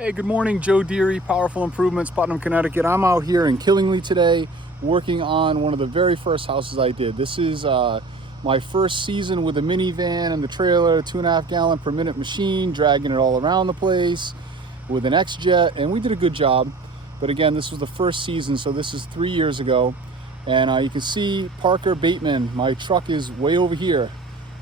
Hey, good morning. Joe Deary, Powerful Improvements, Putnam, Connecticut. I'm out here in Killingly today working on one of the very first houses I did. This is my first season with a minivan and the trailer, 2.5 gallon per minute machine, dragging it all around the place with an X-Jet, and we did a good job. But again, this was the first season, so this is 3 years ago. And you can see Parker Bateman, my truck is way over here.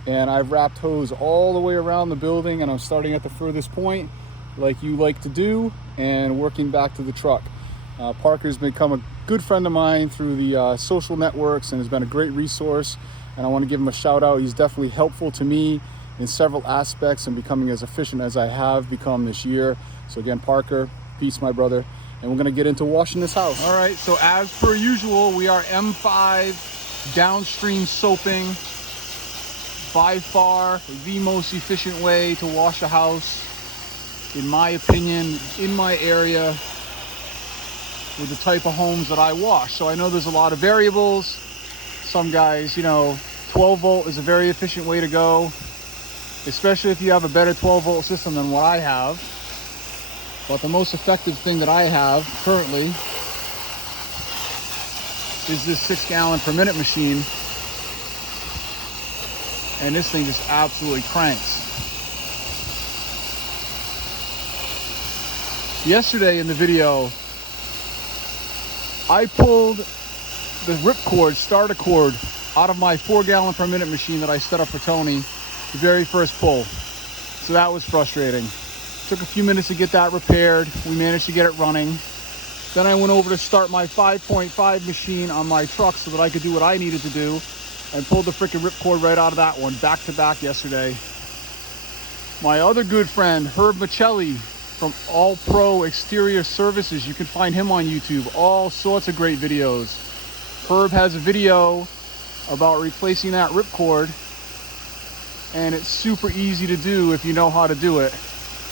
And I've wrapped hose all the way around the building, and I'm starting at the furthest point like you like to do, and working back to the truck. Parker's become a good friend of mine through the social networks and has been a great resource, and I want to give him a shout out. He's definitely helpful to me in several aspects and becoming as efficient as I have become this year. So again, Parker, peace, my brother, and we're going to get into washing this house. All right, so as per usual, we are M5 downstream soaping. By far the most efficient way to wash a house, in my opinion, in my area, with the type of homes that I wash. So I know there's a lot of variables. Some guys, 12 volt is a very efficient way to go, especially if you have a better 12 volt system than what I have. But the most effective thing that I have currently is this 6 gallon per minute machine. And this thing just absolutely cranks. Yesterday in the video, I pulled the ripcord, starter cord, out of my 4 gallon per minute machine that I set up for Tony, the very first pull. So that was frustrating. Took a few minutes to get that repaired. We managed to get it running. Then I went over to start my 5.5 machine on my truck so that I could do what I needed to do, and pulled the freaking ripcord right out of that one, back to back yesterday. My other good friend, Herb Michelli, from All Pro Exterior Services. You can find him on YouTube, all sorts of great videos. Herb has a video about replacing that ripcord, and it's super easy to do if you know how to do it.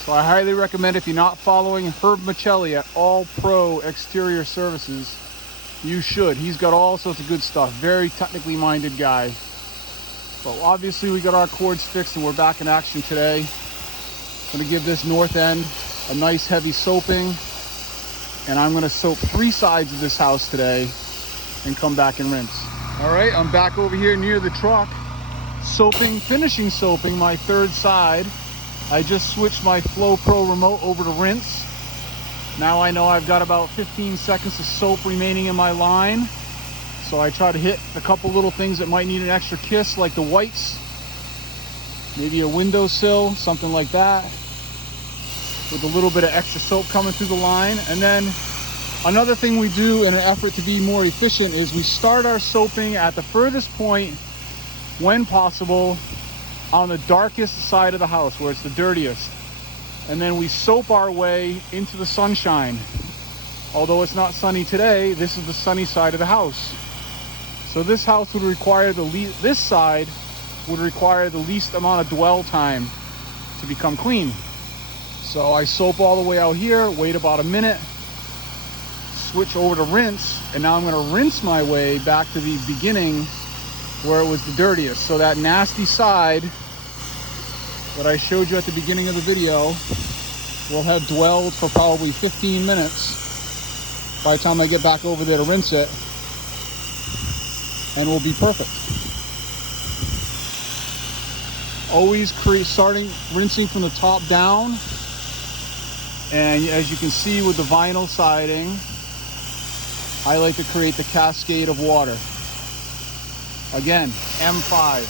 So I highly recommend, if you're not following Herb Michelli at All Pro Exterior Services, you should. He's got all sorts of good stuff. Very technically minded guy. But obviously we got our cords fixed and we're back in action today. I'm gonna give this north end a nice heavy soaping, and I'm gonna soap 3 sides of this house today and come back and rinse. All right, I'm back over here near the truck, finishing soaping my 3rd side. I just switched my Flow Pro remote over to rinse. Now I know I've got about 15 seconds of soap remaining in my line. So I try to hit a couple little things that might need an extra kiss, like the whites, maybe a windowsill, something like that, with a little bit of extra soap coming through the line. And then another thing we do in an effort to be more efficient is we start our soaping at the furthest point, when possible, on the darkest side of the house, where it's the dirtiest. And then we soap our way into the sunshine. Although it's not sunny today, this is the sunny side of the house. So this house would require this side would require the least amount of dwell time to become clean. So I soap all the way out here, wait about a minute, switch over to rinse, and now I'm gonna rinse my way back to the beginning where it was the dirtiest. So that nasty side that I showed you at the beginning of the video will have dwelled for probably 15 minutes by the time I get back over there to rinse it, and will be perfect. Always starting rinsing from the top down, and as you can see with the vinyl siding, I like to create the cascade of water. Again, M5,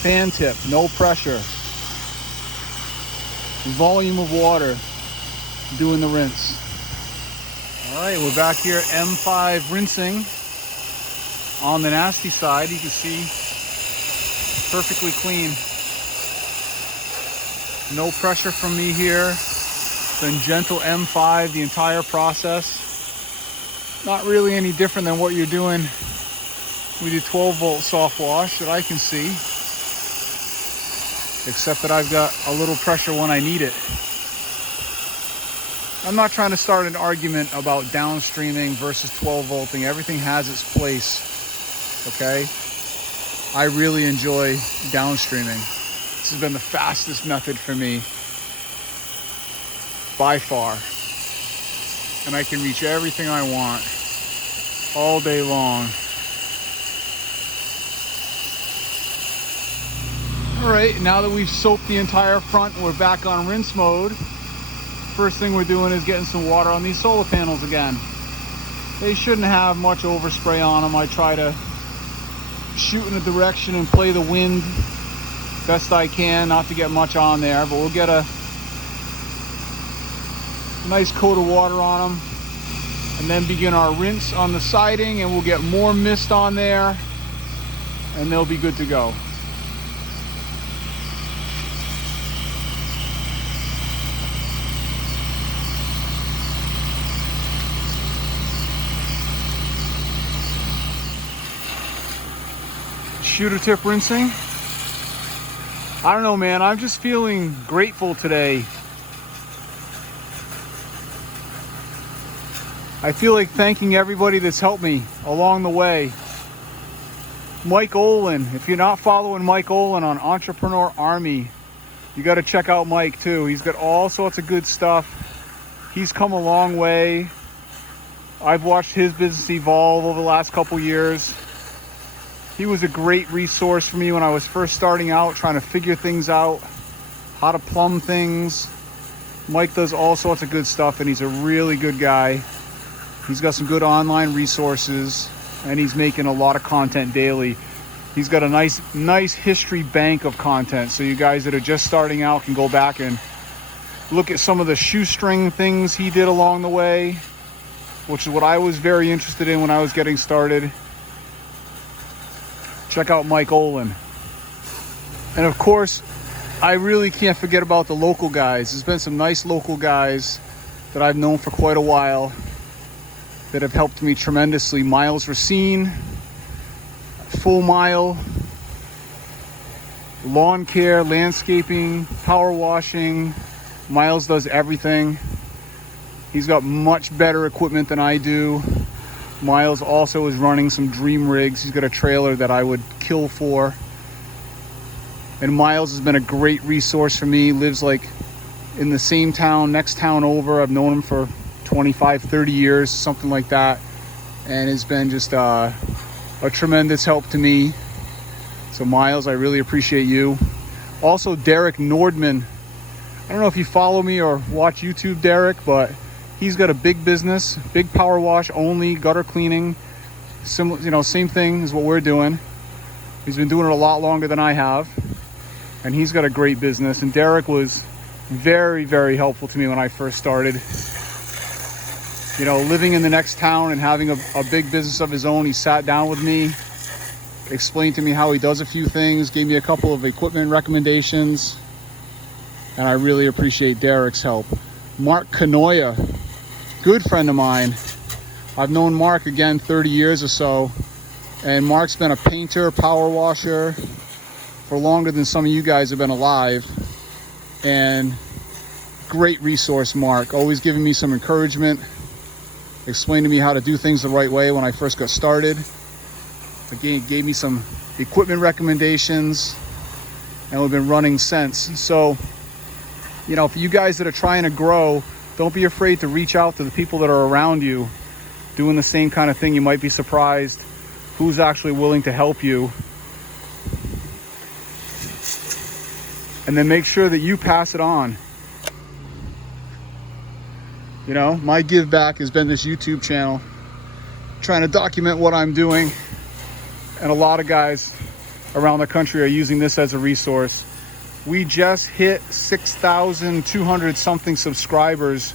fan tip, no pressure. Volume of water doing the rinse. All right, we're back here, M5 rinsing on the nasty side. You can see perfectly clean. No pressure from me here. Been gentle M5 the entire process. Not really any different than what you're doing with your 12 volt soft wash that I can see, except that I've got a little pressure when I need it. I'm not trying to start an argument about downstreaming versus 12 volting. Everything has its place, okay? I really enjoy downstreaming. This has been the fastest method for me. by far. And I can reach everything I want all day long. All right, now that we've soaped the entire front, we're back on rinse mode. First thing we're doing is getting some water on these solar panels again. They shouldn't have much overspray on them. I try to shoot in a direction and play the wind best I can, not to get much on there, but we'll get a nice coat of water on them and then begin our rinse on the siding, and we'll get more mist on there and they'll be good to go. Shooter tip rinsing. I don't know, man. I'm just feeling grateful today. I feel like thanking everybody that's helped me along the way. Mike Olin. If you're not following Mike Olin on Entrepreneur Army, you got to check out Mike too. He's got all sorts of good stuff. He's come a long way. I've watched his business evolve over the last couple years. He was a great resource for me when I was first starting out, trying to figure things out, how to plumb things. Mike does all sorts of good stuff, and he's a really good guy. He's got some good online resources, and he's making a lot of content daily. He's got a nice history bank of content, so you guys that are just starting out can go back and look at some of the shoestring things he did along the way, which is what I was very interested in when I was getting started. Check out Mike Olin. And of course, I really can't forget about the local guys. There's been some nice local guys that I've known for quite a while that have helped me tremendously. Miles Racine, Full Mile, lawn care, landscaping, power washing. Miles does everything. He's got much better equipment than I do. Miles also is running some dream rigs. He's got a trailer that I would kill for. And Miles has been a great resource for me. Lives like in the same town, next town over. I've known him for 25, 30 years, something like that. And has been just a tremendous help to me. So Miles, I really appreciate you. Also, Derek Nordman. I don't know if you follow me or watch YouTube, Derek, but he's got a big business, big power wash only, gutter cleaning. Similar, same thing as what we're doing. He's been doing it a lot longer than I have, and he's got a great business. And Derek was very, very helpful to me when I first started. Living in the next town and having a big business of his own, he sat down with me, explained to me how he does a few things, gave me a couple of equipment recommendations, and I really appreciate Derek's help. Mark Canoia, good friend of mine. I've known Mark, again, 30 years or so, and Mark's been a painter, power washer for longer than some of you guys have been alive, and great resource, Mark. Always giving me some encouragement, explained to me how to do things the right way when I first got started. Again, gave me some equipment recommendations, and we've been running since. So, for you guys that are trying to grow, don't be afraid to reach out to the people that are around you doing the same kind of thing. You might be surprised who's actually willing to help you. And then make sure that you pass it on. My give back has been this YouTube channel, trying to document what I'm doing. And a lot of guys around the country are using this as a resource. We just hit 6,200 something subscribers,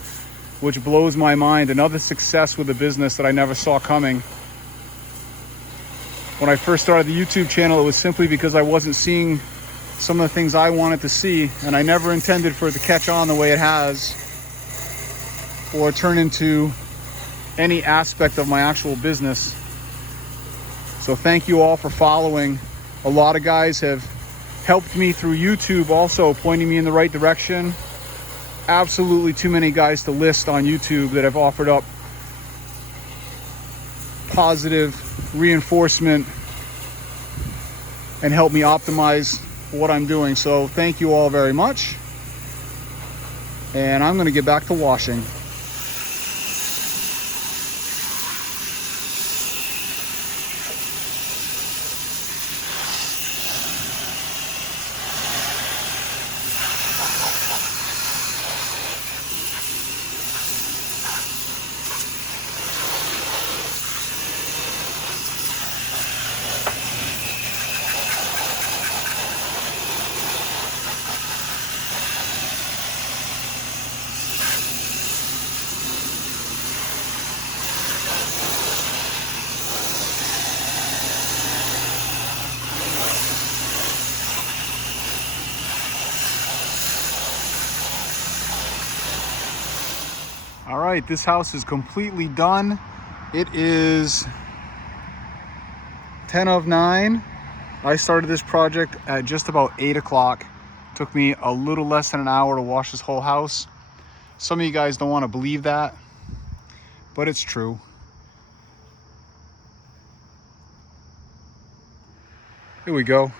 which blows my mind. Another success with a business that I never saw coming. When I first started the YouTube channel, it was simply because I wasn't seeing some of the things I wanted to see, and I never intended for it to catch on the way it has or turn into any aspect of my actual business. So thank you all for following. A lot of guys have helped me through YouTube, also pointing me in the right direction. Absolutely too many guys to list on YouTube that have offered up positive reinforcement and helped me optimize what I'm doing. So thank you all very much. and I'm gonna get back to washing. All right, this house is completely done. It is 10 of 9. I started this project at just about 8 o'clock. Took me a little less than an hour to wash this whole house. Some of you guys don't want to believe that, but it's true. Here we go.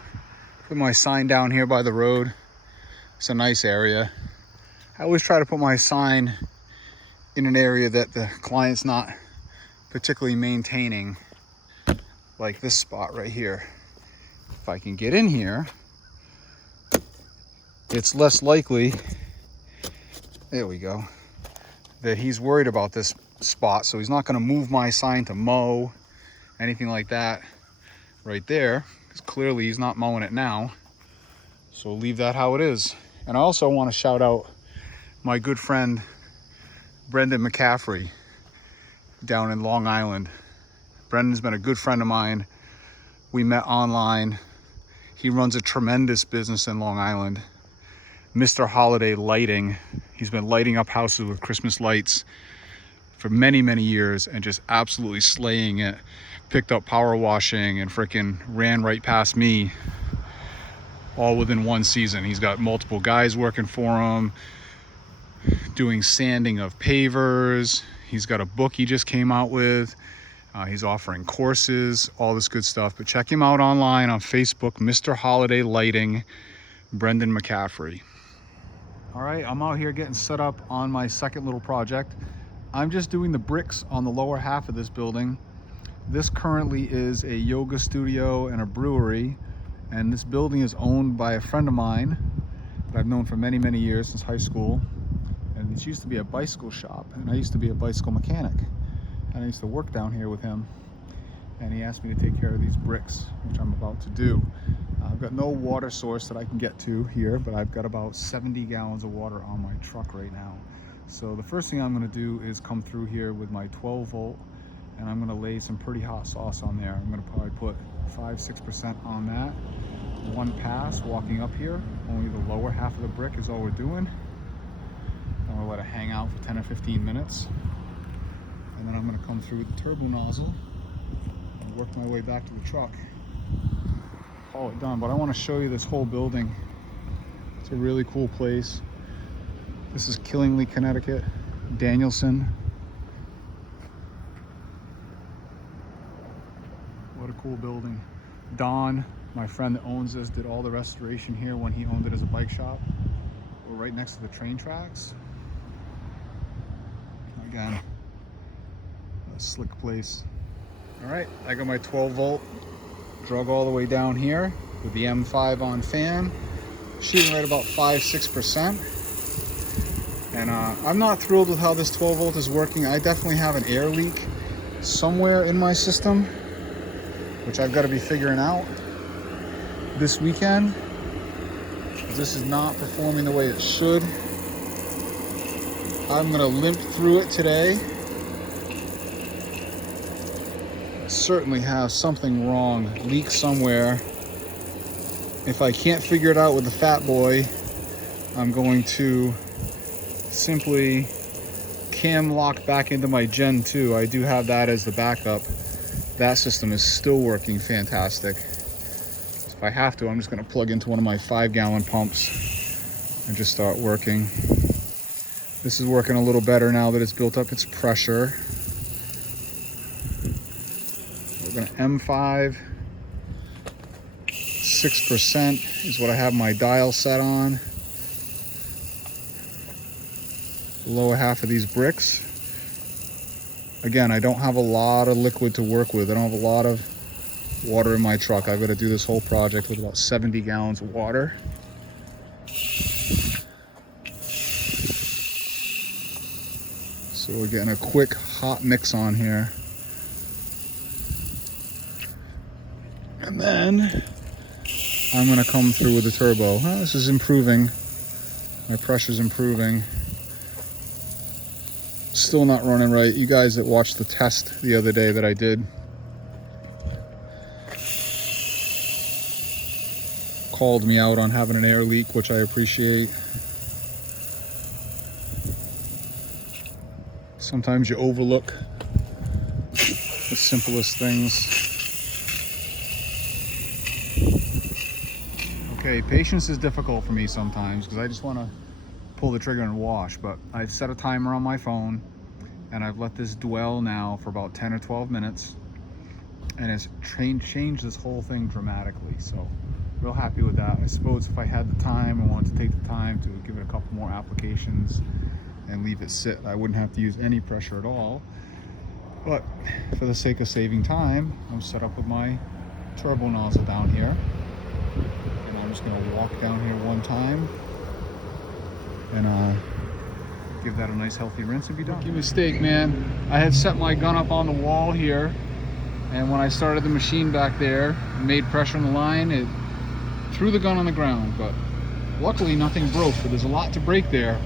Put my sign down here by the road. It's a nice area. I always try to put my sign in an area that the client's not particularly maintaining, like this spot right here. If I can get in here, it's less likely, there we go, that he's worried about this spot. So he's not going to move my sign to mow, anything like that right there, because clearly he's not mowing it now. So we'll leave that how it is. And I also want to shout out my good friend Brendan McCaffrey down in Long Island. Brendan's been a good friend of mine. We met online. He runs a tremendous business in Long Island, Mr. Holiday Lighting. He's been lighting up houses with Christmas lights for many, many years and just absolutely slaying it. Picked up power washing and freaking ran right past me all within one season. He's got multiple guys working for him, doing sanding of pavers. He's got a book he just came out with. He's offering courses, all this good stuff. But check him out online on Facebook, Mr. Holiday Lighting, Brendan McCaffrey. All right, I'm out here getting set up on my second little project. I'm just doing the bricks on the lower half of this building. This currently is a yoga studio and a brewery, and this building is owned by a friend of mine that I've known for many, many years, since high school. And it used to be a bicycle shop, and I used to be a bicycle mechanic. And I used to work down here with him, and he asked me to take care of these bricks, which I'm about to do. I've got no water source that I can get to here, but I've got about 70 gallons of water on my truck right now. So the first thing I'm going to do is come through here with my 12 volt, and I'm going to lay some pretty hot sauce on there. I'm going to probably put 5-6% on that. One pass walking up here. Only the lower half of the brick is all we're doing. I'm going to let it hang out for 10 or 15 minutes. And then I'm going to come through with the turbo nozzle and work my way back to the truck. Call it done. But I want to show you this whole building. It's a really cool place. This is Killingly, Connecticut, Danielson. What a cool building. Don, my friend that owns this, did all the restoration here when he owned it as a bike shop. We're right next to the train tracks. Again, a slick place. All right, I got my 12 volt drug all the way down here with the M5 on fan, shooting right about 5-6%. And I'm not thrilled with how this 12 volt is working. I definitely have an air leak somewhere in my system, which I've got to be figuring out this weekend. This is not performing the way it should. I'm gonna limp through it today. Certainly have something wrong, leak somewhere. If I can't figure it out with the Fat Boy, I'm going to simply cam lock back into my Gen 2. I do have that as the backup. That system is still working fantastic. So if I have to, I'm just gonna plug into one of my 5-gallon pumps and just start working. This is working a little better now that it's built up its pressure. We're gonna M5, 6% is what I have my dial set on. the lower half of these bricks. Again, I don't have a lot of liquid to work with. I don't have a lot of water in my truck. I've got to do this whole project with about 70 gallons of water. So we're getting a quick hot mix on here. And then I'm gonna come through with the turbo. This is improving. My pressure's improving. Still not running right. You guys that watched the test the other day that I did called me out on having an air leak, which I appreciate. Sometimes you overlook the simplest things. Okay, patience is difficult for me sometimes because I just want to pull the trigger and wash, but I've set a timer on my phone and I've let this dwell now for about 10 or 12 minutes, and it's changed this whole thing dramatically. So real happy with that. I suppose if I had the time, I wanted to take the time to give it a couple more applications and leave it sit, I wouldn't have to use any pressure at all. But for the sake of saving time, I'm set up with my turbo nozzle down here, and I'm just going to walk down here one time and give that a nice healthy rinse and be done. Rookie mistake, man. I had set my gun up on the wall here, and when I started the machine back there and made pressure on the line, it threw the gun on the ground, but luckily nothing broke, but there's a lot to break there.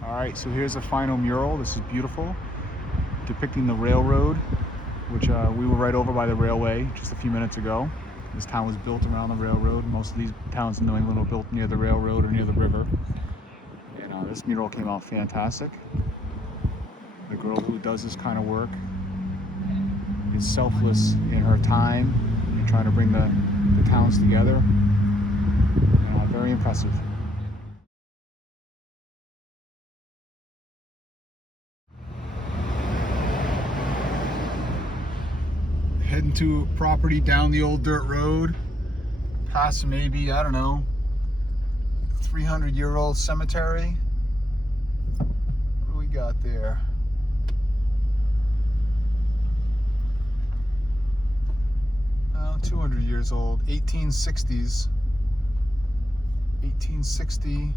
All right, so here's a final mural. This is beautiful, depicting the railroad, which we were right over by the railway just a few minutes ago. This town was built around the railroad. Most of these towns in New England were built near the railroad or near the river. And this mural came out fantastic. The girl who does this kind of work is selfless in her time and trying to bring the towns together. Very impressive. Heading to a property down the old dirt road, past maybe, I don't know, 300-year-old cemetery. What do we got there? Oh, 200 years old, 1860s. 1860,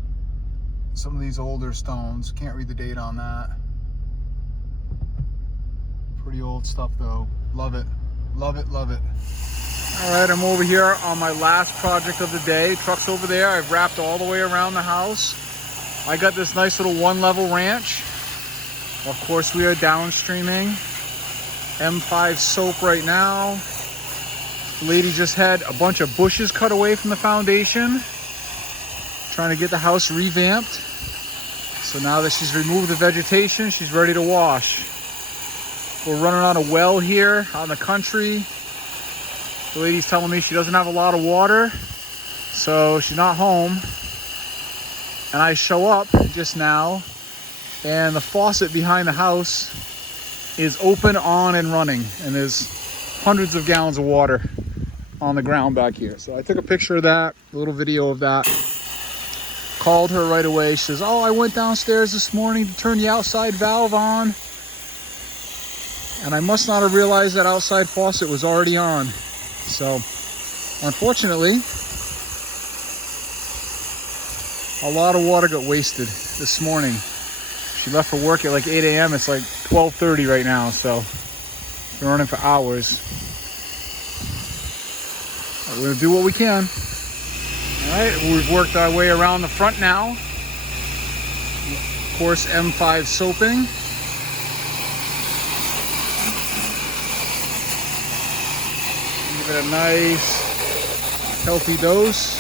some of these older stones. Can't read the date on that. Pretty old stuff though. Love it. Love it, love it. All right, I'm over here on my last project of the day. Truck's over there. I've wrapped all the way around the house. I got this nice little one-level ranch. Of course, we are downstreaming. M5 soap right now. The lady just had a bunch of bushes cut away from the foundation, trying to get the house revamped. So now that she's removed the vegetation, she's ready to wash. We're running on a well here out in the country. The lady's telling me she doesn't have a lot of water, so she's not home. And I show up just now, and the faucet behind the house is open, on, and running. And there's hundreds of gallons of water on the ground back here. So I took a picture of that, a little video of that. Called her right away. She says, oh, I went downstairs this morning to turn the outside valve on, and I must not have realized that outside faucet was already on. So, unfortunately, a lot of water got wasted this morning. She left for work at like 8 a.m. It's like 12:30 right now, so we're running for hours. We're gonna do what we can. All right, we've worked our way around the front now. Of course, M5 soaping. Get a nice healthy dose.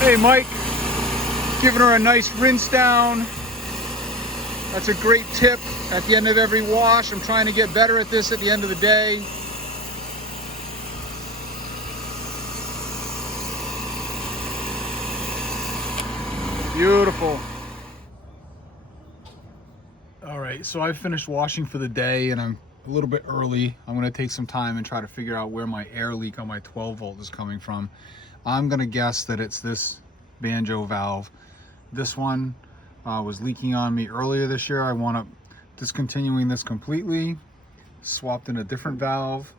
Hey Mike, giving her a nice rinse down. That's a great tip at the end of every wash. I'm trying to get better at this at the end of the day. Beautiful. All right, so I've finished washing for the day and I'm a little bit early. I'm gonna take some time and try to figure out where my air leak on my 12 volt is coming from. I'm gonna guess that it's this Banjo valve. This one was leaking on me earlier this year. I wound up discontinuing this completely, swapped in a different valve,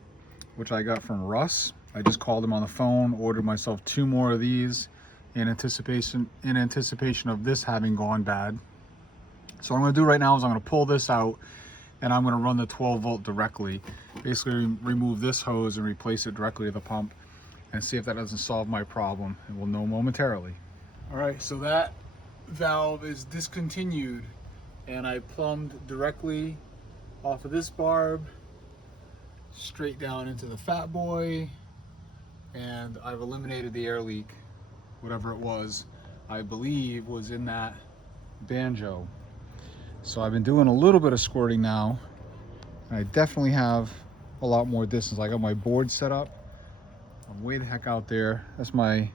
which I got from Russ. I just called him on the phone, ordered myself 2 more of these in anticipation of this having gone bad. So what I'm gonna do right now is I'm gonna pull this out and I'm gonna run the 12 volt directly. Basically remove this hose and replace it directly to the pump and see if that doesn't solve my problem, and we'll know momentarily. All right, so that valve is discontinued and I plumbed directly off of this barb straight down into the fat boy, and I've eliminated the air leak, whatever it was, I believe was in that Banjo. So I've been doing a little bit of squirting now. I definitely have a lot more distance. I got my board set up. I'm way the heck out there. That's my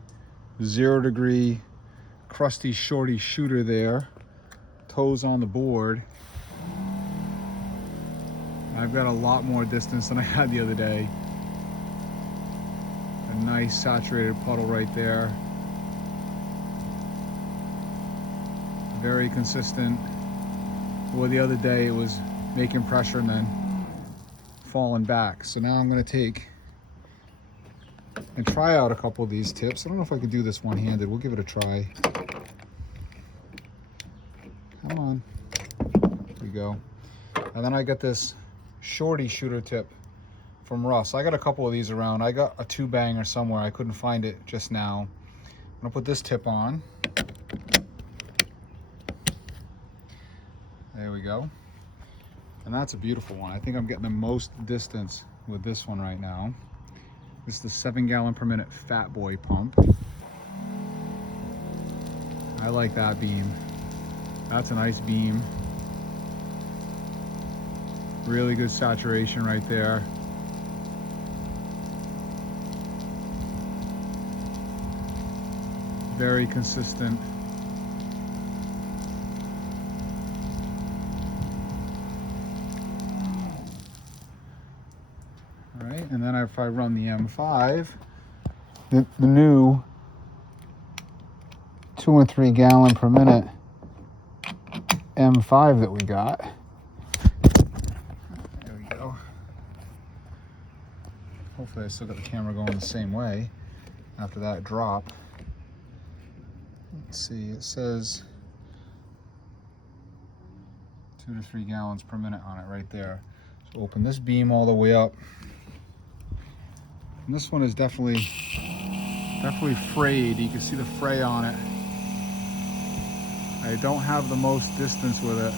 0 degree crusty shorty shooter there. Toes on the board. I've got a lot more distance than I had the other day. A nice saturated puddle right there. Very consistent. Well, the other day it was making pressure and then falling back. So now I'm going to take and try out a couple of these tips. I don't know if I can do this one-handed. We'll give it a try. Come on. There we go. And then I got this shorty shooter tip from Russ. I got a couple of these around. I got a 2-banger somewhere. I couldn't find it just now. I'm gonna put this tip on. There we go. And that's a beautiful one. I think I'm getting the most distance with this one right now. This is the 7 gallon per minute Fat Boy pump. I like that beam. That's a nice beam. Really good saturation right there. Very consistent. All right, and then if I run the M5, the new 2 and 3 gallon per minute M5 that we got. There we go. Hopefully I still got the camera going the same way after that drop. Let's see, it says 2 to 3 gallons per minute on it right there. So open this beam all the way up. And this one is definitely frayed. You can see the fray on it. I don't have the most distance with it.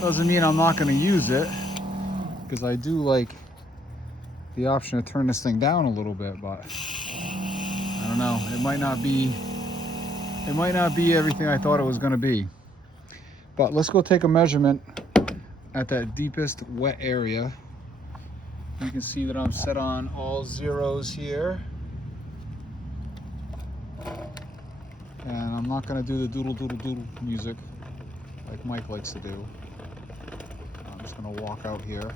Doesn't mean I'm not going to use it, because I do like the option to turn this thing down a little bit, but I don't know. It might not be everything I thought it was going to be. But let's go take a measurement at that deepest wet area. You can see that I'm set on all zeros here. And I'm not going to do the doodle doodle doodle music like Mike likes to do. I'm just going to walk out here.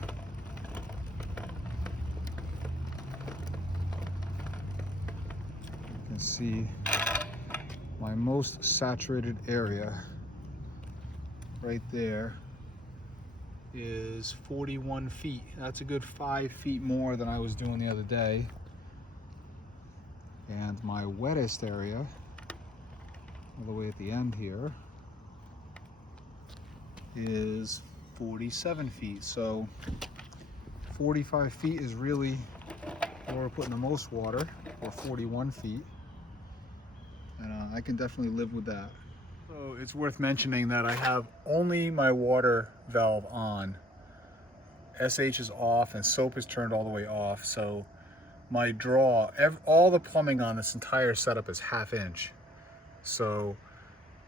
You can see my most saturated area right there is 41 feet. That's a good 5 feet more than I was doing the other day. And my wettest area, all the way at the end here, is 47 feet. So 45 feet is really where we're putting the most water, or 41 feet. And I can definitely live with that. So it's worth mentioning that I have only my water valve on. SH is off and soap is turned all the way off. So my draw, all the plumbing on this entire setup is 1/2 inch. So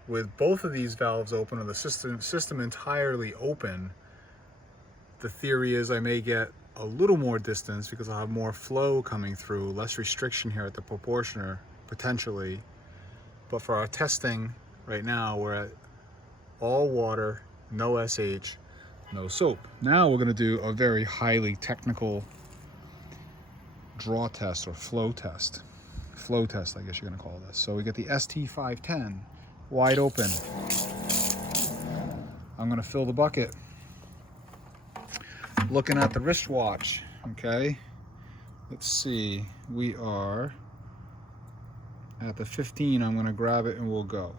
with both of these valves open, or the system entirely open, the theory is I may get a little more distance because I'll have more flow coming through, less restriction here at the proportioner, potentially. But for our testing right now, we're at all water, no SH, no soap. Now we're going to do a very highly technical draw test, or flow test. Flow test, I guess you're going to call this. So we get the ST510 wide open. I'm going to fill the bucket. Looking at the wristwatch, okay? Let's see, we are at the 15. I'm going to grab it and we'll go.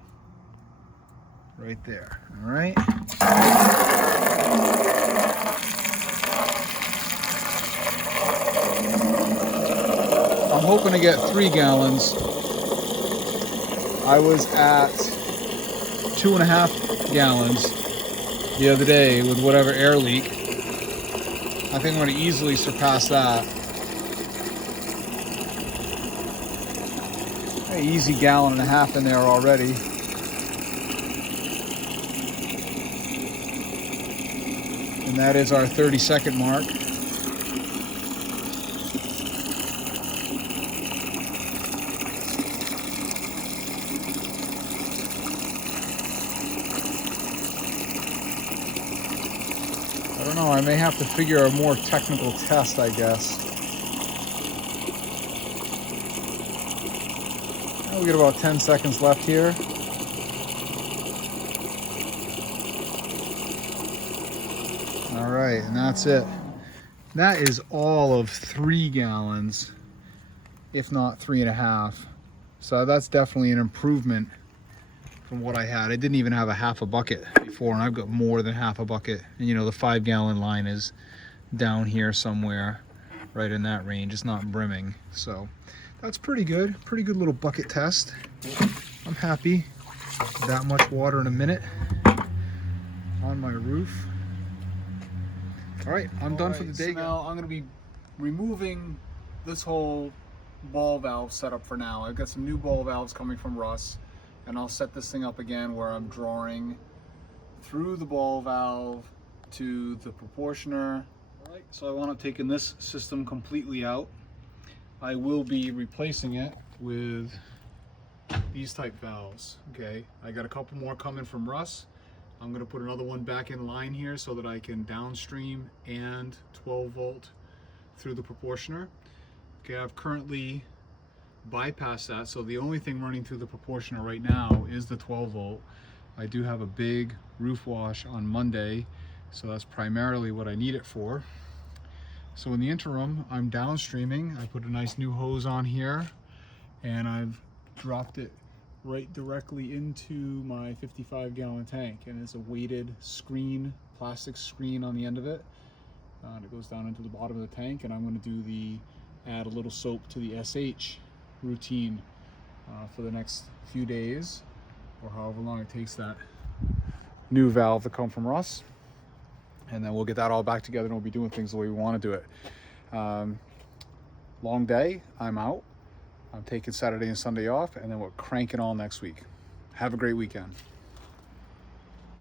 Right there, all right? I'm hoping to get 3 gallons. I was at 2.5 gallons the other day with whatever air leak. I think I'm going to easily surpass that. An easy 1.5 gallons in there already. And that is our 30-second mark. I don't know, I may have to figure a more technical test, I guess. We got about 10 seconds left here. All right, and that's it. That is all of 3 gallons, if not 3.5. So that's definitely an improvement from what I had. I didn't even have a 1/2 bucket before, and I've got more than 1/2 bucket. And you know, the 5 gallon line is down here somewhere, right in that range. It's not brimming. So that's pretty good. Pretty good little bucket test. I'm happy. That much water in a minute on my roof. All right, I'm done for the day. So now I'm going to be removing this whole ball valve setup for now. I've got some new ball valves coming from Russ, and I'll set this thing up again where I'm drawing through the ball valve to the proportioner. All right, so I want to take this system completely out. I will be replacing it with these type valves. Okay, I got a couple more coming from Russ. I'm going to put another one back in line here so that I can downstream and 12 volt through the proportioner. Okay, I've currently bypassed that, so the only thing running through the proportioner right now is the 12 volt. I do have a big roof wash on Monday, so that's primarily what I need it for. So in the interim, I'm downstreaming. I put a nice new hose on here, and I've dropped it right directly into my 55 gallon tank, and it's a weighted screen, plastic screen on the end of it. It goes down into the bottom of the tank, and I'm going to do add a little soap to the SH routine for the next few days, or however long it takes that new valve to come from Russ. And then we'll get that all back together and we'll be doing things the way we want to do it. Long day, I'm out. I'm taking Saturday and Sunday off, and then we're cranking all next week. Have a great weekend.